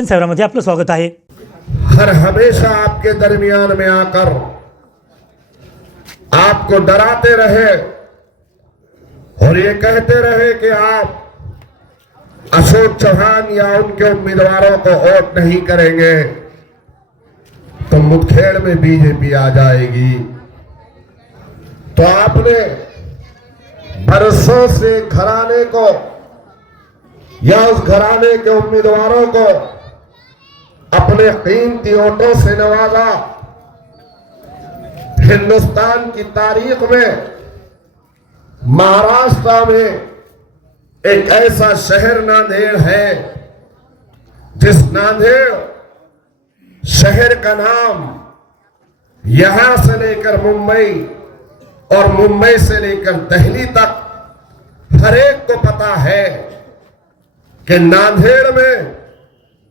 दर्शन सेवरामध्ये आपलं स्वागत आहे। हर हमेशा आपके दरमियान में आकर आपको डराते रहे और ये कहते रहे कि आप अशोक चौहान या उनके उम्मीदवारों को वोट नहीं करेंगे तो मुठभेड़ में बीजेपी आ जाएगी। तो आपने बरसों से घराने को या उस घराने के उम्मीदवारों को अपने कीमती वोटों से नवाजा। हिंदुस्तान की तारीख में महाराष्ट्र में एक ऐसा शहर नांदेड़ है जिस नांदेड़ शहर का नाम यहां से लेकर मुंबई और मुंबई से लेकर दिल्ली तक हर एक को पता है कि नांदेड़ में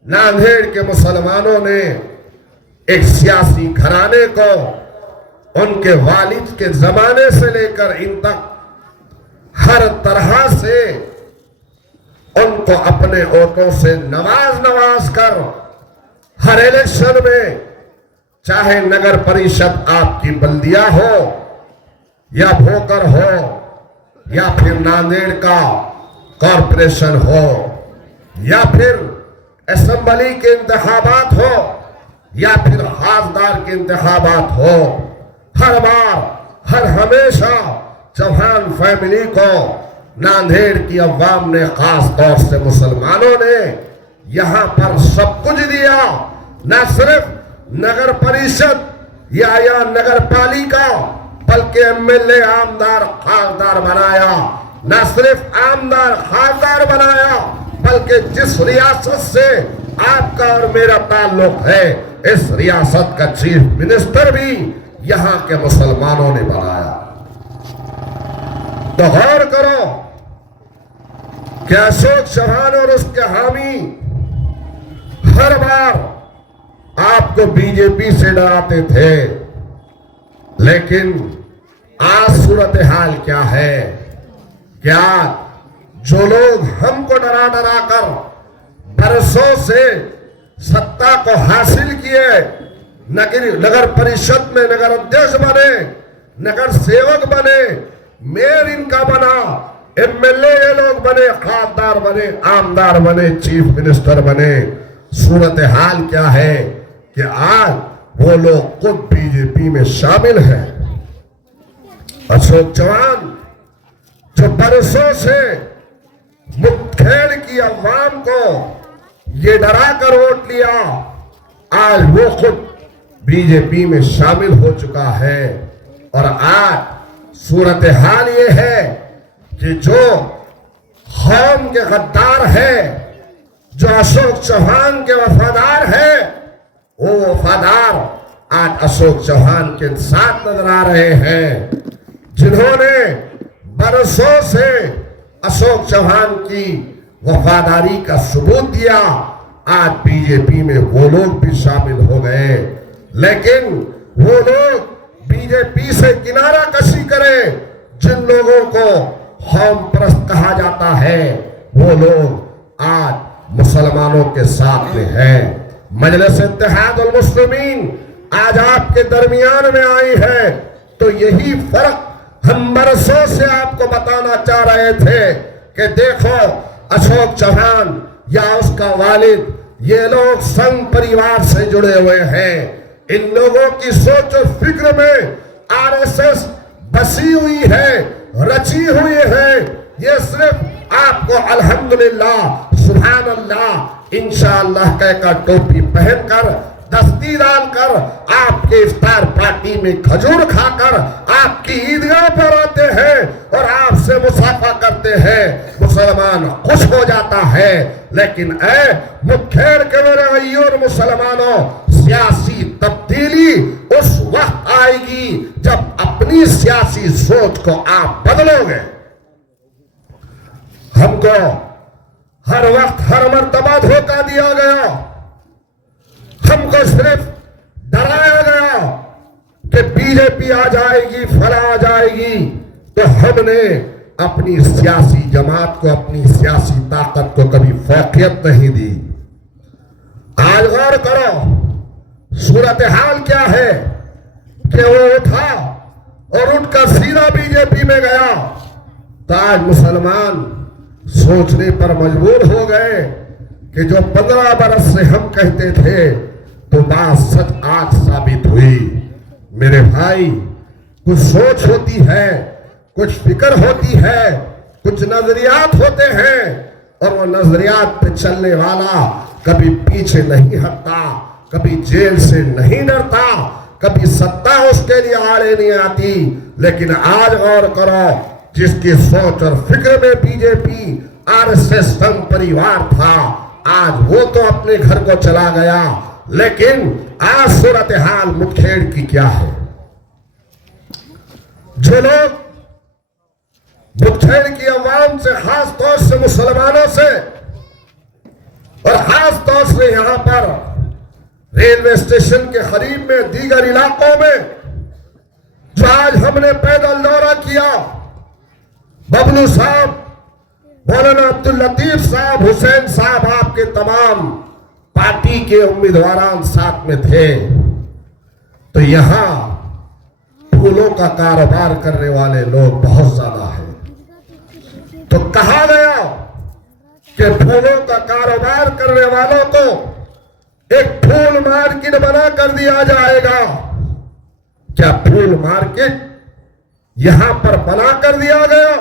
नांदेड़ के मुसलमानों ने एक सियासी घराने को उनके वालिद के जमाने से लेकर इन तक हर तरह से उनको अपने वोटों से नवाज कर हर इलेक्शन में, चाहे नगर परिषद आपकी बल्दिया हो या भोकर हो या फिर नांदेड़ का कॉरपोरेशन हो या फिर असेंबली के इंतखाबात हो या फिर खासदार के इंतखाबात हो, हर बार हर हमेशा चौहान फैमिली को नांदेड़ की अवाम ने, खास तौर से मुसलमानों ने यहां पर सब कुछ दिया। न सिर्फ नगर परिषद या नगर पालिका बल्कि एमएलए आमदार खासदार बनाया। न सिर्फ आमदार खासदार बनाया बल्कि जिस रियासत से आपका और मेरा ताल्लुक है इस रियासत का चीफ मिनिस्टर भी यहां के मुसलमानों ने बनाया। तो गौर करो कि अशोक चौहान और उसके हामी हर बार आपको बीजेपी से डराते थे, लेकिन आज सूरत हाल क्या है? क्या जो लोग हमको डरा कर बरसों से सत्ता को हासिल किए, नगर परिषद में नगर अध्यक्ष बने, नगर सेवक बने, मेयर इनका बना, एमएलए ये लोग बने, खासदार बने, आमदार बने, चीफ मिनिस्टर बने, सूरत हाल क्या है कि आज वो लोग खुद बीजेपी में शामिल हैं। अशोक चौहान जो बरसों से मुठभेड़ की अवाम को ये डरा कर वोट लिया, आज वो खुद बीजेपी में शामिल हो चुका है। और आज सूरत हाल ये है कि जो कौम के गद्दार है, जो अशोक चौहान के वफादार है, वो वफादार आज अशोक चौहान के साथ नजर आ रहे हैं। जिन्होंने बरसों से अशोक चौहान की वफादारी का सबूत दिया, आज बीजेपी में वो लोग भी शामिल हो गए। लेकिन वो लोग बीजेपी से किनारा कशी करें, जिन लोगों को कौम परस्त कहा जाता है, वो लोग आज मुसलमानों के साथ में हैं। मजलिस इत्तेहादुल मुस्लिमीन आज आपके दरमियान में आई है, तो यही फर्क हम बरसों से आपको बताना चाह रहे थे कि देखो अशोक चौहान या उसका वालिद, ये लोग संघ परिवार से जुड़े हुए हैं। इन लोगों की सोच और फिक्र में आरएसएस बसी हुई है, रची हुई है। ये सिर्फ आपको अल्हम्दुलिल्लाह सुभान अल्लाह इंशाअल्लाह कहकर टोपी पहनकर दस्ती डालकर आपके इफ्तार पार्टी में खजूर खाकर आपकी ईदगाह पर आते हैं और आपसे मुसाफा करते हैं, मुसलमान खुश हो जाता है। लेकिन ऐ मुठभेड़ के मेरे भाइयों और मुसलमानों, सियासी तब्दीली उस वक्त आएगी जब अपनी सियासी सोच को आप बदलोगे। हमको हर वक्त हर मर्तबा धोखा दिया गया, हमको सिर्फ डराया गया कि बीजेपी आ जाएगी, फला आ जाएगी, तो हमने अपनी सियासी जमात को, अपनी सियासी ताकत को कभी फौकियत नहीं दी। आज गौर करो सूरत हाल क्या है कि वो उठा और उठकर सीधा बीजेपी में गया। तो आज मुसलमान सोचने पर मजबूर हो गए कि जो 15 बरस से हम कहते थे तो बात सच आज साबित हुई। मेरे भाई, कुछ सोच होती है, कुछ फिक्र होती है, कुछ नजरियात होते हैं और वो नजरियात पे चलने वाला कभी पीछे नहीं हटता, कभी जेल से नहीं डरता, कभी सत्ता उसके लिए आड़े नहीं आती। लेकिन आज गौर करो, जिसकी सोच और फिक्र में बीजेपी आरएसएस संघ परिवार था, आज वो तो अपने घर को चला गया। लेकिन आज सूरत हाल मुठभेड़ की क्या है? जो लोग मुठभेड़ की अवाम से, खास तौर से मुसलमानों से और खास तौर से यहां पर रेलवे स्टेशन के करीब में दीगर इलाकों में जो आज हमने पैदल दौरा किया, बबलू साहब, मौलाना अब्दुल लतीफ साहब, हुसैन साहब, आपके तमाम पार्टी के उम्मीदवार साथ में थे। तो यहां फूलों का कारोबार करने वाले लोग बहुत ज्यादा हैं। तो कहा गया कि फूलों का कारोबार करने वालों को एक फूल मार्केट बना कर दिया जाएगा। क्या फूल मार्केट यहां पर बना कर दिया गया?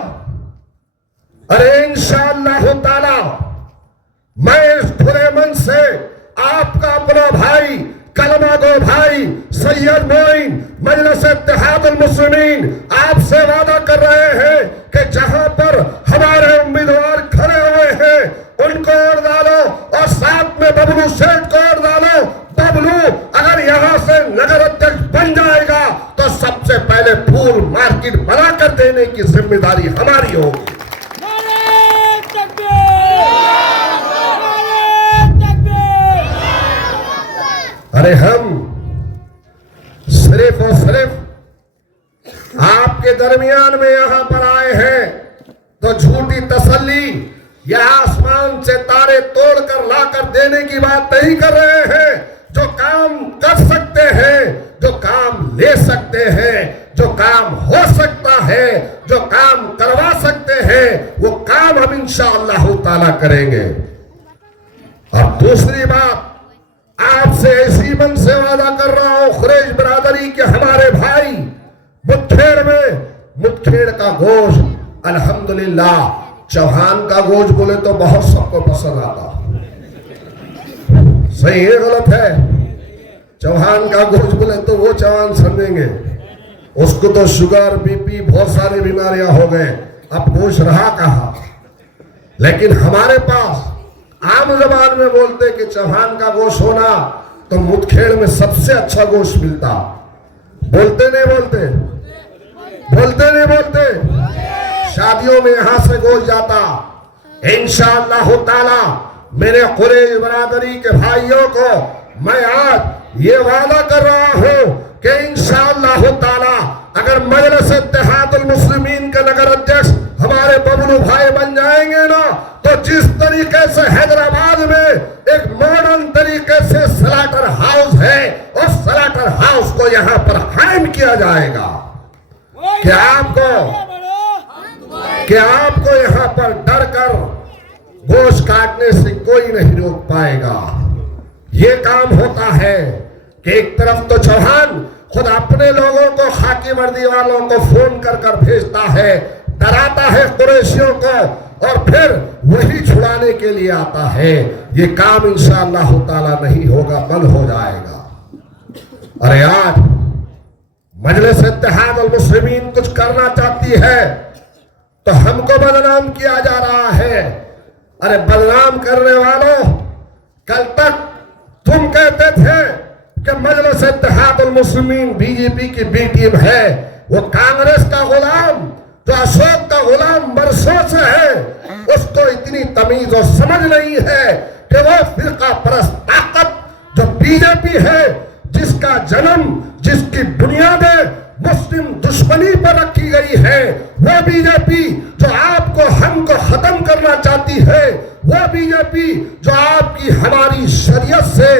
अरे इंशाअल्लाह ताला मैं इस खुले मन से आपका अपना भाई, कलमा गो भाई सैयद मोइन मजलिस इत्तेहादुल मुस्लिमीन आपसे वादा कर रहे हैं कि जहां पर हमारे उम्मीदवार खड़े हुए हैं उनको और डालो और साथ में बबलू सेठ को और डालो। बबलू अगर यहां से नगर अध्यक्ष बन जाएगा तो सबसे पहले फूल मार्केट बना कर देने की जिम्मेदारी हमारी होगी। अरे हम सिर्फ और सिर्फ आपके दरमियान में यहां पर आए हैं तो झूठी तसल्ली या आसमान से तारे तोड़कर लाकर देने की बात नहीं कर रहे हैं। जो काम कर सकते हैं, जो काम ले सकते हैं, जो काम हो सकता है, जो काम करवा सकते हैं, वो काम हम इंशाअल्लाह ताला करेंगे। अब दूसरी बात, आपसे इसी मन से वादा कर रहा हूं, खुरैश बिरादरी के हमारे भाई मुठभेड़ का गोश्त अल्हम्दुलिल्लाह, चौहान का गोश्त बोले तो बहुत सबको पसंद आता। सही है गलत है? चौहान का गोश्त बोले तो वो चौहान समझेंगे, उसको तो शुगर बीपी बहुत सारी बीमारियां हो गए, अब गोश्त रहा कहां। लेकिन हमारे पास आम जबान में बोलते कि चौहान का गोश्त होना तो मुठभेड़ में सबसे अच्छा गोश्त मिलता। बोलते नहीं बोलते? बोलते नहीं बोलते? शादियों में यहां से गोश्त जाता। इंशाअल्लाह ताला मेरे खुरैश बिरादरी के भाइयों को मैं आज ये वादा कर रहा हूं कि इंशाअल्लाह ताला अगर मजलिस इत्तेहादुल मुस्लिमीन के नगर अध्यक्ष हमारे बबलू भाई बन जाएंगे ना, तो जिस तरीके से हैदराबाद में एक मॉडर्न तरीके से स्लॉटर हाउस है, उस स्लॉटर हाउस को यहाँ पर कायम किया जाएगा। क्या आपको यहाँ पर डर कर गोश्त काटने से कोई नहीं रोक पाएगा। ये काम होता है कि एक तरफ तो चौहान खुद अपने लोगों को, खाकी वर्दी वालों को फोन कर कर भेजता है, डराता है कुरैशियों को, और फिर वही छुड़ाने के लिए आता है। ये काम इंशाअल्लाह ताला नहीं होगा, बंद हो जाएगा। अरे आज मजलिस इत्तेहादुल मुस्लिमीन कुछ करना चाहती है तो हमको बदनाम किया जा रहा है। अरे बदनाम करने वालों, कल तक तुम कहते थे कि मजलिस इत्तेहादुल मुस्लिमीन बीजेपी की बी टीम है, वो कांग्रेस का गुलाम जो अशोक का गुलाम बरसों से है, उसको इतनी तमीज और समझ नहीं है कि वो फिरका परस्त ताकत जो बीजेपी है, जिसका जन्म, जिसकी बुनियादें मुस्लिम दुश्मनी पर रखी गई है, वो बीजेपी जो आपको हमको खत्म करना चाहती है, वो बीजेपी जो आपकी हमारी शरीयत से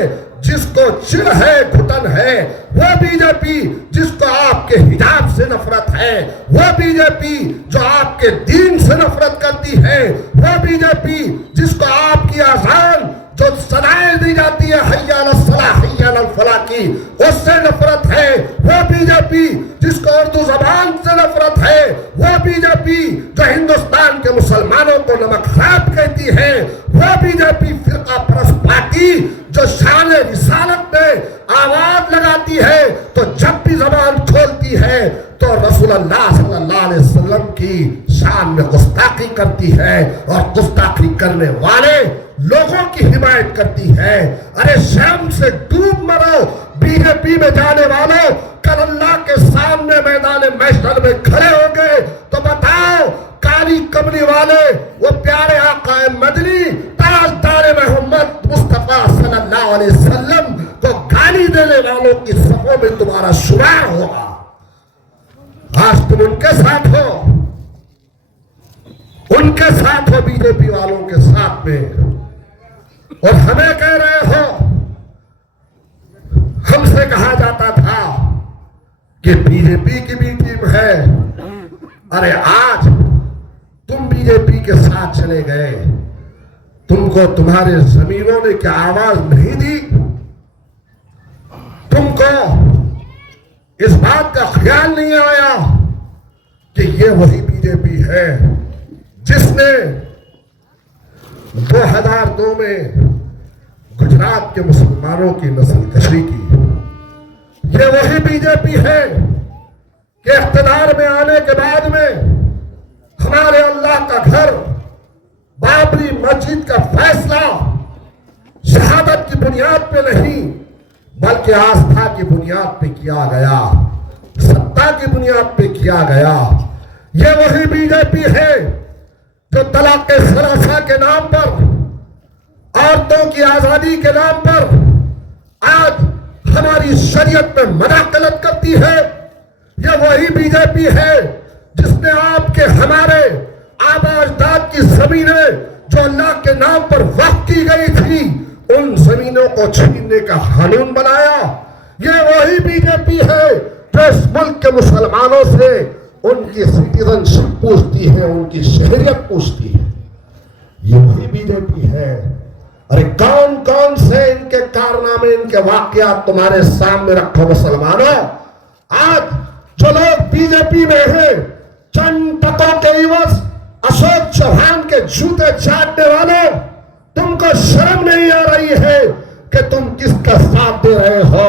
जिसको चिढ़ है, घुटन है, वो बीजेपी जिसको आपके हिजाब से नफरत है, वो बीजेपी जो आपके दीन से नफरत करती है, वो बीजेपी जिसको आपकी आजान जो सदाएं दी जाती है हय्या अलस सलाह हय्या अलल फलाह की, उससे नफरत है, वो बीजेपी जिसको उर्दू जबान से नफरत है, वो बीजेपी जो हिंदुस्तान के मुसलमानों को नमक खराब कहती है, वो बीजेपी फिरका परस्त पार्टी जो शान रिसालत में आवाज लगाती है, तो जब भी जबान खोलती है तो रसूलुल्लाह सल्लल्लाहु अलैहि वसल्लम की शान में गुस्ताखी करती है और गुस्ताखी करने वाले लोगों की हिमायत करती है। अरे शाम से डूब मरो बीजेपी में जाने वालों, कल अल्लाह के सामने मैदान महशर में खड़े हो गए तो बताओ काली कमली वाले वो प्यारे आका मदनी ताजदार मोहम्मद मुस्तफा सल्लल्लाहु अलैहि वसल्लम को गाली देने वालों की सफों में तुम्हारा शुमार होगा। आज तुम उनके साथ हो, उनके साथ हो, बीजेपी वालों के साथ में, और हमें कह रहे हो। हमसे कहा जाता था कि बीजेपी की भी टीम है। अरे आज तुम बीजेपी के साथ चले गए, तुमको तुम्हारे जमीनों ने क्या आवाज नहीं दी? तुमको इस बात का ख्याल नहीं आया कि ये वही बीजेपी है जिसने 2002 में गुजरात के मुसलमानों की नस्लकशी की। ये वही बीजेपी है कि इख्तिदार में आने के बाद में हमारे अल्लाह का घर बाबरी मस्जिद का फैसला शहादत की बुनियाद पे नहीं बल्कि आस्था की बुनियाद पे किया गया, सत्ता की बुनियाद पे किया गया। ये वही बीजेपी है जो तलाक सलासा के नाम पर, औरतों की आजादी के नाम पर आज हमारी शरीयत में मदाखलत करती है। ये वही बीजेपी है जिसने आपके हमारे आबाजदाद की जमीनें जो अल्लाह के नाम पर वक्फ की गई थी, उन जमीनों को छीनने का कानून बनाया। ये वही बीजेपी है जो इस मुल्क के मुसलमानों से उनकी सिटीजनशिप पूछती है, उनकी शहरियत पूछती है। ये वही बीजेपी है। अरे कौन कौन से इनके कारनामे, इनके वाकयात तुम्हारे सामने रखो मुसलमानों। आज जो लोग बीजेपी में हैं, चंद टकों के इवज अशोक चौहान के जूते चाटने वाले, तुमको शर्म नहीं आ रही है कि तुम किसका साथ दे रहे हो,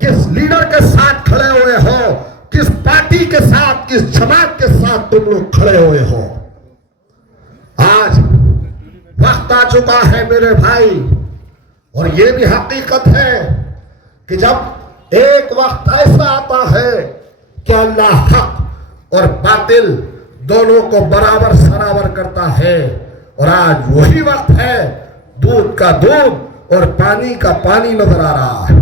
किस लीडर के साथ खड़े हुए हो, किस पार्टी के साथ, किस जमात के साथ तुम लोग खड़े हुए हो। आज वक्त आ चुका है मेरे भाई, और ये भी हकीकत है कि जब एक वक्त ऐसा आता है कि अल्लाह हक और बातिल दोनों को बराबर सराबर करता है, और आज वही वक्त है, दूध का दूध और पानी का पानी नजर आ रहा है।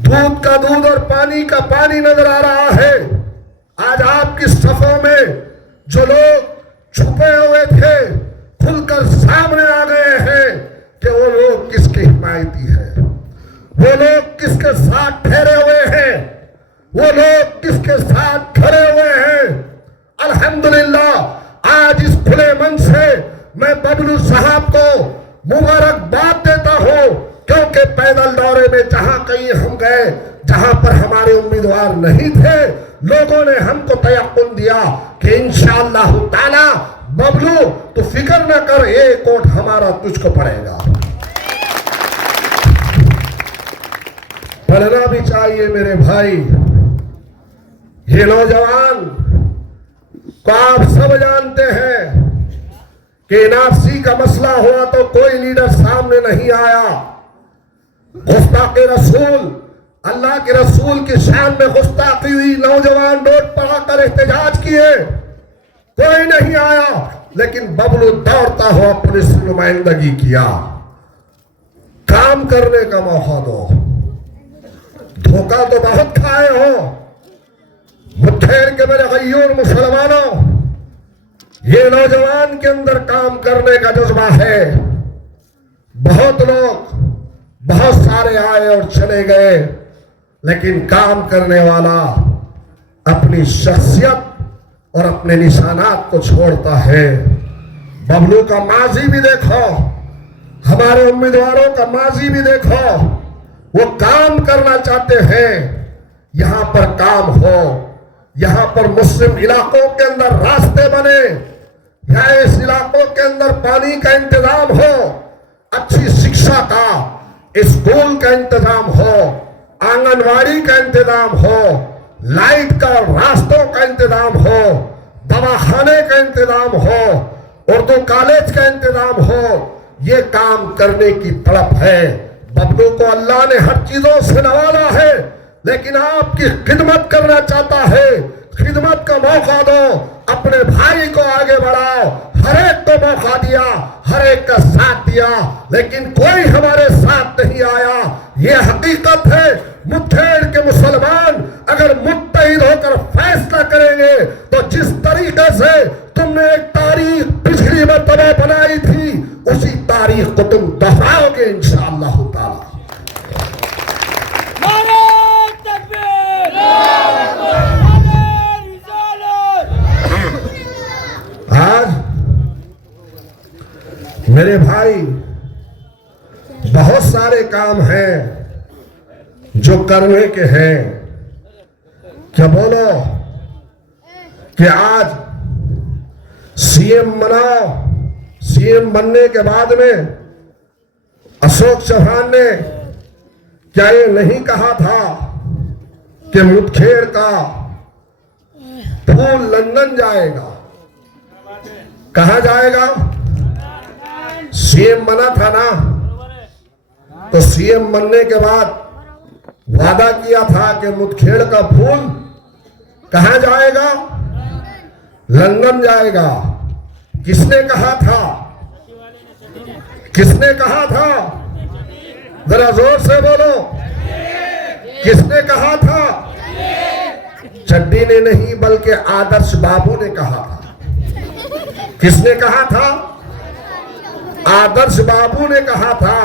दूध का दूध और पानी का पानी नजर आ रहा है। आज आपकी सफों में जो लोग छुपे हुए थे खुलकर सामने आ गए हैं कि वो लोग किसके हिमायती है, वो लोग किसके साथ ठहरे हुए हैं, वो लोग किसके साथ खड़े हुए हैं। अल्हम्दुलिल्लाह आज इस खुले मन से मैं बबलू साहब को मुबारकबाद देता हूं, क्योंकि पैदल दौरे में जहां कहीं हम गए, जहां पर हमारे उम्मीदवार नहीं थे, लोगों ने हमको तयक्कुन दिया कि इंशाअल्लाह ताला बबलू तो फिक्र न कर, एक वोट हमारा तुझको पड़ेगा। पढ़ना भी चाहिए मेरे भाई। ये नौजवान को आप सब जानते हैं कि एनआरसी का मसला हुआ तो कोई लीडर सामने नहीं आया। गुस्ताखे रसूल, अल्लाह के रसूल की शान में गुस्ताखी हुई, नौजवान नोट पढ़ाकर एहतजाज किए, कोई नहीं आया, लेकिन बबलू दौड़ता हुआ पुलिस से नुमाइंदगी किया। काम करने का मौका दो। धोखा तो बहुत खाए हो, मुठभेड़ के मेरे गय्यूर मुसलमानों, ये नौजवान के अंदर काम करने का जज्बा है। बहुत लोग बहुत सारे आए और चले गए, लेकिन काम करने वाला अपनी शख्सियत और अपने निशानात को छोड़ता है। बबलू का माजी भी देखो, हमारे उम्मीदवारों का माजी भी देखो, वो काम करना चाहते हैं। यहां पर काम हो, यहां पर मुस्लिम इलाकों के अंदर रास्ते बने, यहाँ इस इलाकों के अंदर पानी का इंतजाम हो, अच्छी शिक्षा का स्कूल का इंतजाम हो, आंगनवाड़ी का इंतजाम हो, लाइट का रास्तों का इंतजाम हो, दवाखाने का इंतजाम हो, उर्दू कॉलेज का इंतजाम हो। ये काम करने की तड़प है। बबलू को अल्लाह ने हर चीजों से नवाजा है, लेकिन आपकी खिदमत करना चाहता है। खिदमत का मौका दो, अपने भाई को आगे बढ़ाओ। हर एक को मौका दिया, हर एक का साथ दिया, लेकिन कोई हमारे साथ नहीं आया। ये हकीकत है। मुठभेड़ के मुसलमान अगर मुत्तहिद होकर फैसला करेंगे तो जिस तरीके से तुमने एक तारीख पिछली मर्तबा बनाई थी, उसी तारीख को तुम दोहराओगे इंशाअल्लाह ताला। आज मेरे भाई बहुत सारे काम हैं जो करने के हैं। क्या बोलो कि आज सीएम बनाओ, सीएम बनने के बाद में अशोक चौहान ने क्या ये नहीं कहा था कि मुठभेड़ का फूल लंदन जाएगा? कहा जाएगा? सीएम बना था ना, तो सीएम बनने के बाद वादा किया था कि मुठभेड़ का फूल कहां जाएगा? लंदन जाएगा। किसने कहा था? किसने कहा था? जरा जोर से बोलो, किसने कहा था? चड्डी ने नहीं बल्कि आदर्श बाबू ने कहा था। किसने कहा था? आदर्श बाबू ने कहा था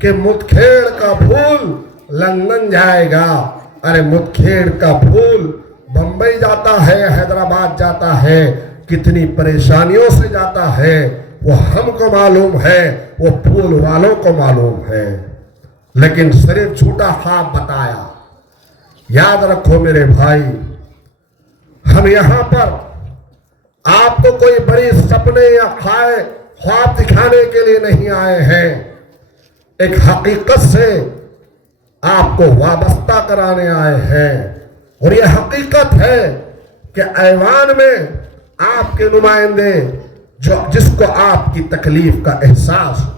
कि मुठभेड़ का फूल लंदन जाएगा। अरे मुठभेड़ का फूल बंबई जाता है, हैदराबाद जाता है, कितनी परेशानियों से जाता है वो हमको मालूम है, वो फूल वालों को मालूम है, लेकिन सिर्फ झूठा ख्वाब बताया। याद रखो मेरे भाई, हम यहां पर आपको कोई बड़ी सपने या ख्वाब दिखाने के लिए नहीं आए हैं। एक हकीकत से आपको वाबस्ता कराने आए हैं, और यह हकीकत है कि ऐवान में आपके नुमाइंदे जिसको आपकी तकलीफ का एहसास हो,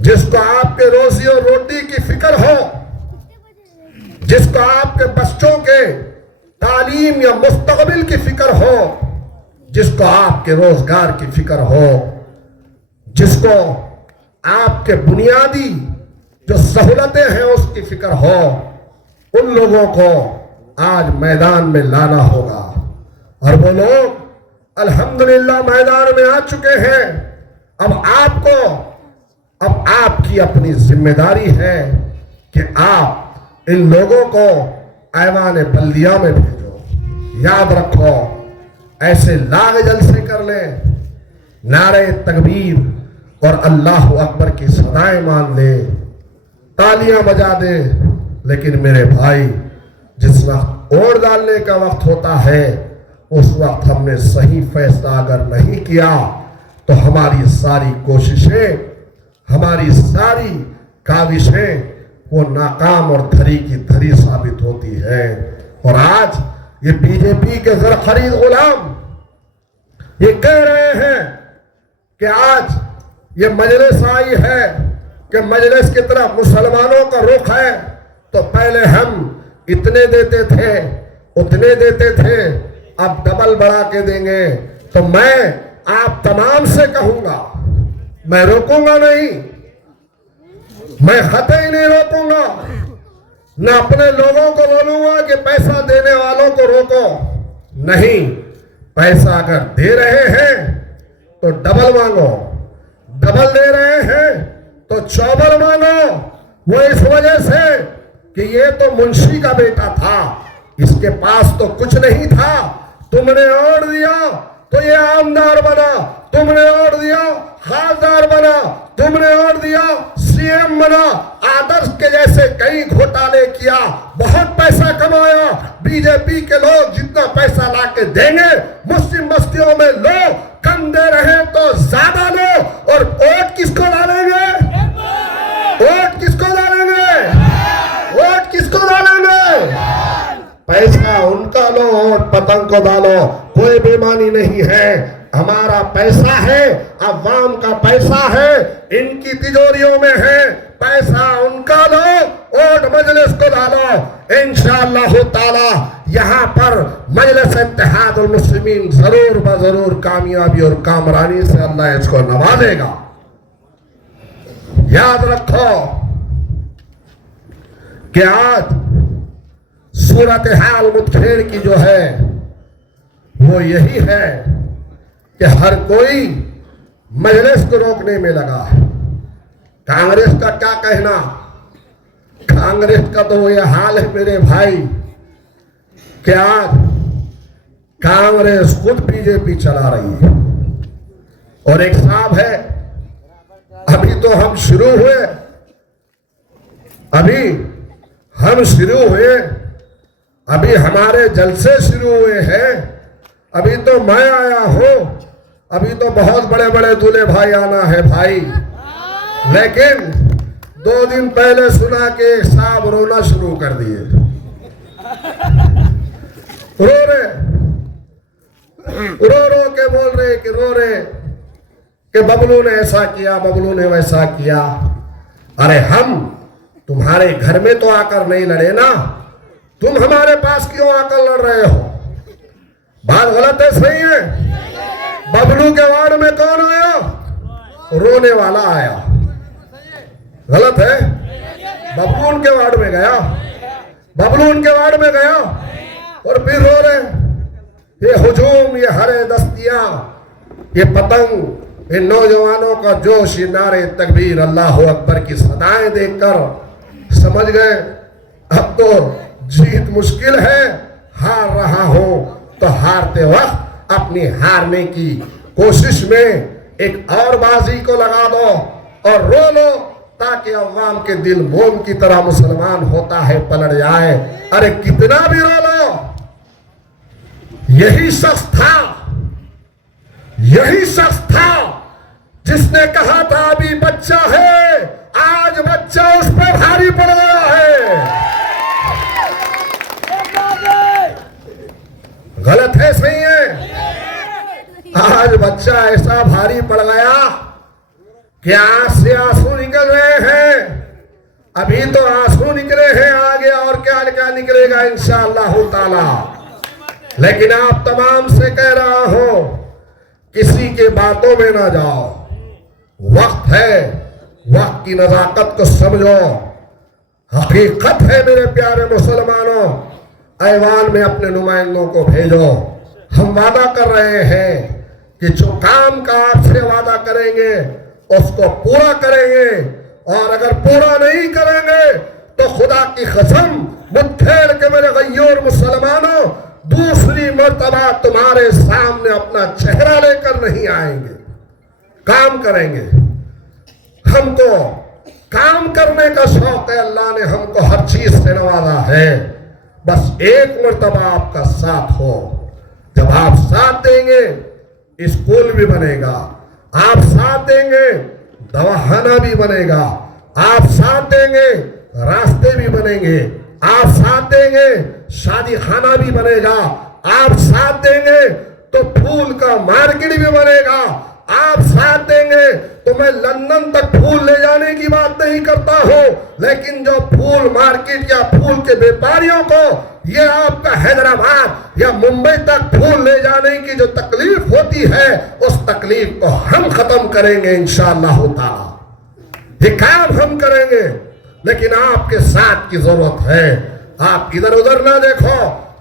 जिसको आपके रोजी और रोटी की फिक्र हो, जिसको आपके बच्चों के तालीम या मुस्तकबिल की फिक्र हो, जिसको आपके रोजगार की फिक्र हो, जिसको आपके बुनियादी जो सहूलतें हैं उसकी फिक्र हो, उन लोगों को आज मैदान में लाना होगा। और वो लोग अल्हम्दुलिल्लाह मैदान में आ चुके हैं। अब आपकी अपनी जिम्मेदारी है कि आप इन लोगों को ऐवान बल्दिया में भेजो। याद रखो, ऐसे लाग जलसे कर ले, नारे तकबीर और अल्लाह अकबर की सदाएं मान ले, तालियां बजा दे, लेकिन मेरे भाई जिस वक्त वोट डालने का वक्त होता है उस वक्त हमने सही फैसला अगर नहीं किया तो हमारी सारी कोशिशें, हमारी सारी काविशें वो नाकाम और धरी की धरी साबित होती है। और आज ये बीजेपी के जर खरीद गुलाम ये कह रहे हैं कि आज ये मजलिस आई है कि मजलिस की तरफ मुसलमानों का रुख है, तो पहले हम इतने देते थे, उतने देते थे, अब डबल बढ़ा के देंगे। तो मैं आप तमाम से कहूंगा, मैं रोकूंगा नहीं, मैं खत ही नहीं रोकूंगा, न अपने लोगों को बोलूंगा कि पैसा देने वालों को रोको, नहीं, पैसा अगर दे रहे हैं तो डबल मांगो, डबल दे रहे हैं तो चौबल मांगो। वो इस वजह से कि ये तो मुंशी का बेटा था, इसके पास तो कुछ नहीं था, तुमने और दिया तो ये आमदार बना, तुमने और दिया खासदार बना, तुमने और दिया सीएम बना, आदर्श के जैसे कई घोटाले किया, बहुत पैसा कमाया। बीजेपी के लोग जितना पैसा लाके देंगे मुस्लिम बस्तियों में लो, कम दे रहे तो ज्यादा लो। और वोट किसको डालेंगे? वोट किसको डालेंगे? वोट किसको डालेंगे? पैसा उनका लो और पतंग को डालो, कोई बेईमानी नहीं है। हमारा पैसा है, अवाम का पैसा है, इनकी तिजोरियों में है, पैसा उनका लो, वोट मजलिस को डालो। इंशाअल्लाह ताला यहाँ पर मजलिस इत्तेहादुल मुस्लिमीन जरूर बजरूर कामयाबी और कामरानी से अल्लाह इसको नवाजेगा। याद रखो कि आज सूरत हाल मुठभेड़ की जो है वो यही है कि हर कोई मजलिस को रोकने में लगा है। कांग्रेस का क्या कहना? कांग्रेस का तो ये हाल है मेरे भाई कि आज कांग्रेस खुद बीजेपी चला रही है। और एक साहब है, अभी तो हम शुरू हुए, अभी हम शुरू हुए, अभी हमारे जलसे शुरू हुए हैं, अभी तो मैं आया हूं, अभी तो बहुत बड़े बड़े दूल्हे भाई आना है भाई। लेकिन 2 दिन पहले सुना कि साहब रोना शुरू कर दिए, रो के बोल रहे कि रो रहे कि बबलू ने ऐसा किया, बबलू ने वैसा किया। अरे हम तुम्हारे घर में तो आकर नहीं लड़े ना, तुम हमारे पास क्यों आकर लड़ रहे हो? बात गलत है, सही है? बबलू के वार्ड में कौन आया? रोने वाला आया। गलत है? बबलू उनके वार्ड में गया, बबलू उनके वार्ड में गया और फिर रो रहे, ये हुजूम, ये हरे दस्तियां, ये पतंग, इन नौजवानों का जोश, ये नारे तकबीर, अल्लाह अकबर की सदाएं देखकर समझ गए अब तो जीत मुश्किल है, हार रहा हूं। तो हारते वक्त अपनी हारने की कोशिश में एक और बाजी को लगा दो और रो लो, ताकि अवाम के दिल मोम की तरह मुसलमान होता है पलट जाए। अरे कितना भी रो लो, यही शख्स था, यही शख्स था जिसने कहा था अभी बच्चा है, आज बच्चा उस पर भारी पड़ गया है। गलत है, सही है? आज बच्चा ऐसा भारी पड़ गया कि आंख से आंसू निकल रहे हैं। अभी तो आंसू निकले हैं, आगे और क्या क्या निकलेगा इंशाअल्लाह ताला। लेकिन आप तमाम से कह रहा हूं, किसी के बातों में ना जाओ, वक्त है, वक्त की नजाकत को समझो। हकीकत है मेरे प्यारे मुसलमानों, ऐवान में अपने नुमाइंदों को भेजो। हम वादा कर रहे हैं कि जो काम का आपसे वादा करेंगे उसको पूरा करेंगे, और अगर पूरा नहीं करेंगे तो खुदा की कसम मुठभेड़ के मेरे गय्योर मुसलमानों, दूसरी मर्तबा तुम्हारे सामने अपना चेहरा लेकर नहीं आएंगे। काम करेंगे, हमको काम करने का शौक है, अल्लाह ने हमको हर चीज से नवाजा है। बस एक मर्तबा आपका साथ हो। जब आप साथ देंगे स्कूल भी बनेगा, आप साथ देंगे दवाखाना भी बनेगा, आप साथ देंगे रास्ते भी बनेंगे, आप साथ देंगे शादी खाना भी बनेगा, आप साथ देंगे तो फूल का मार्केट भी बनेगा, आप साथ देंगे तो मैं लंदन तक फूल ले जाने की बात नहीं करता हूं, लेकिन जो फूल मार्केट या फूल के व्यापारियों को ये आपका हैदराबाद या मुंबई तक फूल ले जाने की जो तकलीफ होती है, उस तकलीफ को हम खत्म करेंगे इंशाअल्लाह ताला। ये काम हम करेंगे। लेकिन आपके साथ की जरूरत है। आप इधर उधर ना देखो,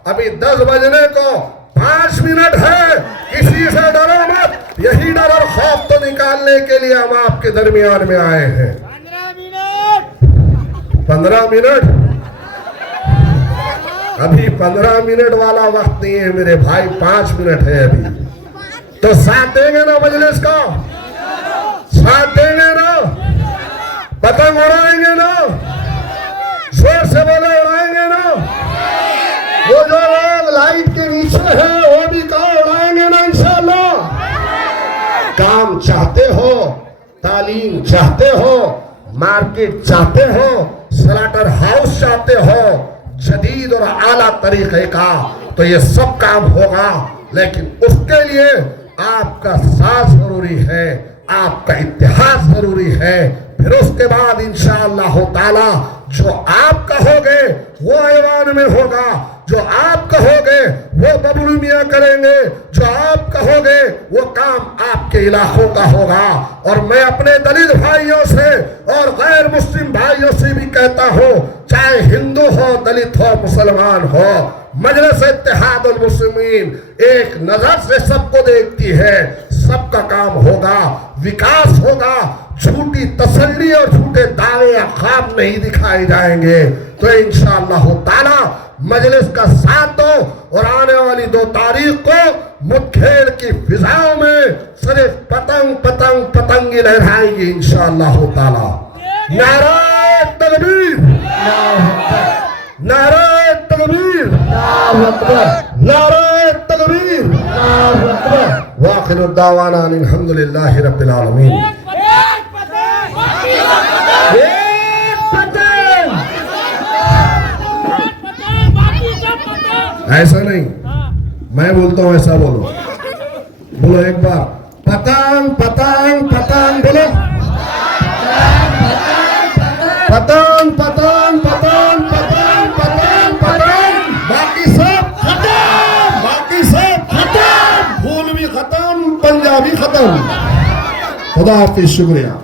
अभी 10 बजने को 5 मिनट है, किसी से डरो मत। यही डर और खौफ तो निकालने के लिए हम आपके दरमियान में आए हैं। 15 मिनट अभी 15 मिनट वाला वक्त नहीं है मेरे भाई, 5 मिनट है अभी। तो साथ देंगे ना मजलिस का? साथ देंगे ना? पतंग उड़ाएंगे ना? जोर से बोले उड़ाएंगे ना? वो जो लोग लाइट के नीचे हैं वो भी कहा उड़ाएंगे ना इंशाल्लाह। काम चाहते हो, तालीम चाहते हो, मार्केट चाहते हो, स्लाटर हाउस चाहते हो, जदीद और आला तरीके का, तो ये सब काम होगा। लेकिन उसके लिए आपका साथ जरूरी है, आपका इत्तेहाद जरूरी है। फिर उसके बाद इंशाअल्लाह ताला जो आप कहोगे वो ऐवान में होगा, जो आप कहोगे वो बबलू मियां करेंगे, जो आप कहोगे वो काम आपके इलाकों का होगा। और मैं अपने दलित भाइयों से और गैर मुस्लिम भाइयों से भी कहता हूँ, चाहे हिंदू हो, दलित हो, मुसलमान हो, मजलिस इत्तेहादुल मुस्लिमीन एक नजर से सबको देखती है। सबका काम होगा, विकास होगा, झूठी तसल्ली और झूठे दावे या ख्वाब नहीं दिखाए जाएंगे। तो इंशाअल्लाह ताला मजलिस का साथ दो और आने वाली 2 तारीख को मुठभेड़ की फिजाओं में सिर्फ पतंग पतंग पतंगी लहराएंगी इंशाअल्लाह ताला। नारे तकबीर, नारे तकबीर, नारे तकबीर, वाखिर दावाना अल्हम्दुलिल्लाहि रब्बिल आलमीन। ऐसा नहीं, मैं बोलता हूँ ऐसा बोलो। बोलो एक बार, पतंग पतंग पतंग बोलो, पतंग पतंग पतंग पतंग पतंग पतंग। बाकी सब खत्म, बाकी सब खत्म, फूल भी खत्म, पंजाबी खत्म। खुदा हाफिज, शुक्रिया।